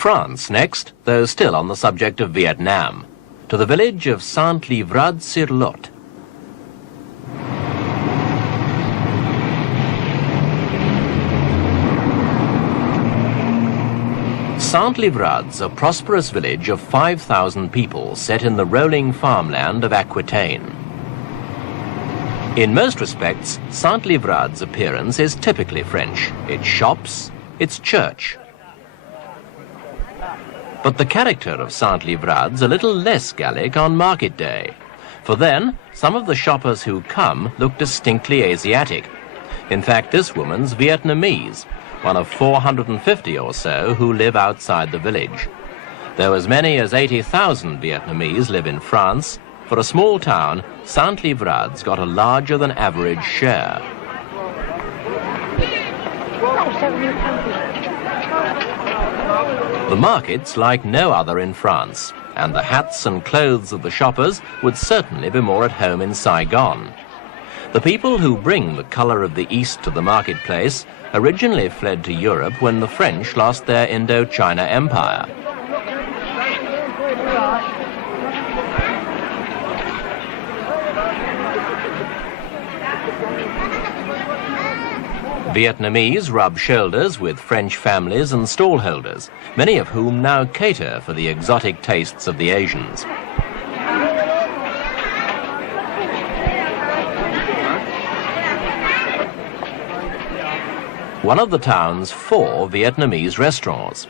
France next, though still on the subject of Vietnam, to the village of Saint-Livrade-sur-Lot. Saint-Livrades, a prosperous village of 5,000 people set in the rolling farmland of Aquitaine. In most respects, Saint-Livrades' appearance is typically French. Its shops, its church. But the character of Saint-Livrades a little less Gallic on market day. For then, some of the shoppers who come look distinctly Asiatic. In fact, this woman's Vietnamese, one of 450 or so who live outside the village. Though as many as 80,000 Vietnamese live in France, for a small town, Saint-Livrades got a larger than average share. The market's like no other in France, and the hats and clothes of the shoppers would certainly be more at home in Saigon. The people who bring the colour of the East to the marketplace originally fled to Europe when the French lost their Indochina Empire. Vietnamese rub shoulders with French families and stallholders, many of whom now cater for the exotic tastes of the Asians. One of the town's 4 Vietnamese restaurants.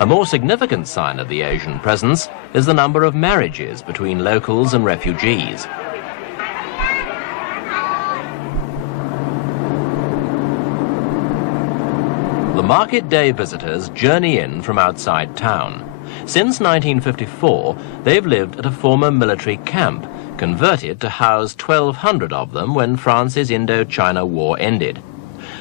A more significant sign of the Asian presence is the number of marriages between locals and refugees. The market day visitors journey in from outside town. Since 1954, they've lived at a former military camp, converted to house 1,200 of them when France's Indochina War ended.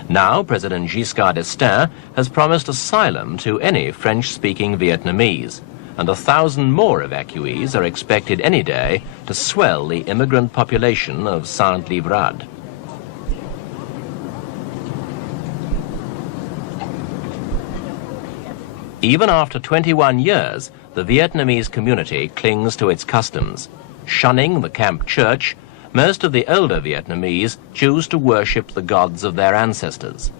Now, President Giscard d'Estaing has promised asylum to any French-speaking Vietnamese, and 1,000 more evacuees are expected any day to swell the immigrant population of Saint-Livrades. Even after 21 years, the Vietnamese community clings to its customs. Shunning the camp church, most of the older Vietnamese choose to worship the gods of their ancestors.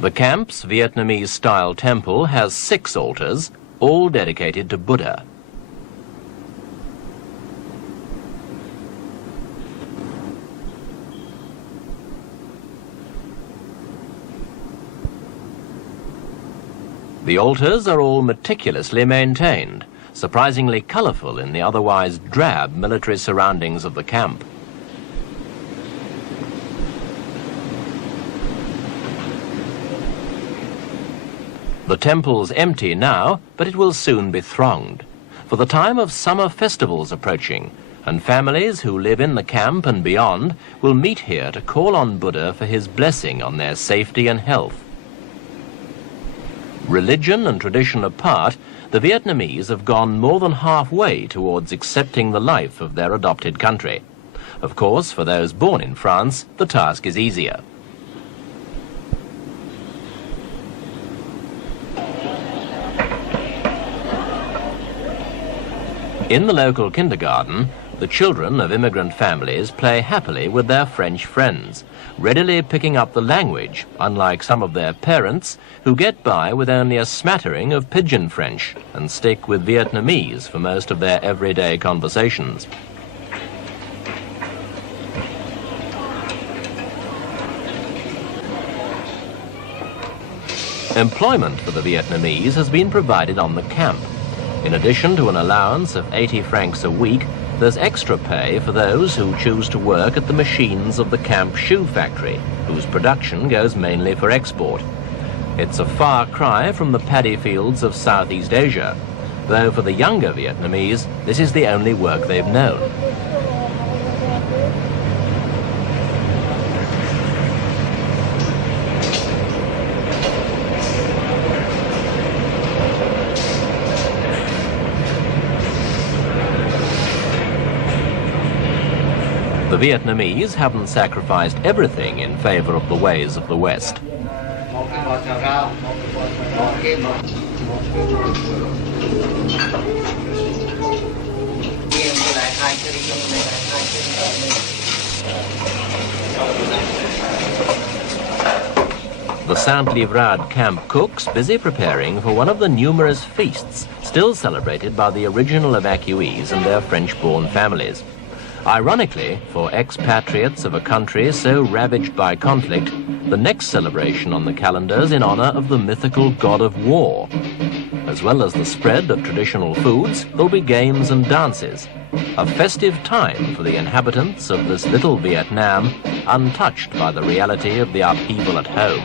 The camp's Vietnamese-style temple has 6 altars, all dedicated to Buddha. The altars are all meticulously maintained, surprisingly colourful in the otherwise drab military surroundings of the camp. The temple's empty now, but it will soon be thronged, for the time of summer festivals approaching, and families who live in the camp and beyond will meet here to call on Buddha for his blessing on their safety and health. Religion and tradition apart, the Vietnamese have gone more than halfway towards accepting the life of their adopted country. Of course, for those born in France, the task is easier. In the local kindergarten, the children of immigrant families play happily with their French friends, readily picking up the language, unlike some of their parents who get by with only a smattering of pidgin French and stick with Vietnamese for most of their everyday conversations. Employment for the Vietnamese has been provided on the camp. In addition to an allowance of 80 francs a week, there's extra pay for those who choose to work at the machines of the camp shoe factory, whose production goes mainly for export. It's a far cry from the paddy fields of Southeast Asia, though for the younger Vietnamese, this is the only work they've known. The Vietnamese haven't sacrificed everything in favor of the ways of the West. The Saint-Livrade camp cooks busy preparing for one of the numerous feasts still celebrated by the original evacuees and their French-born families. Ironically, for expatriates of a country so ravaged by conflict, the next celebration on the calendar is in honor of the mythical god of war. As well as the spread of traditional foods, there'll be games and dances. A festive time for the inhabitants of this little Vietnam, untouched by the reality of the upheaval at home.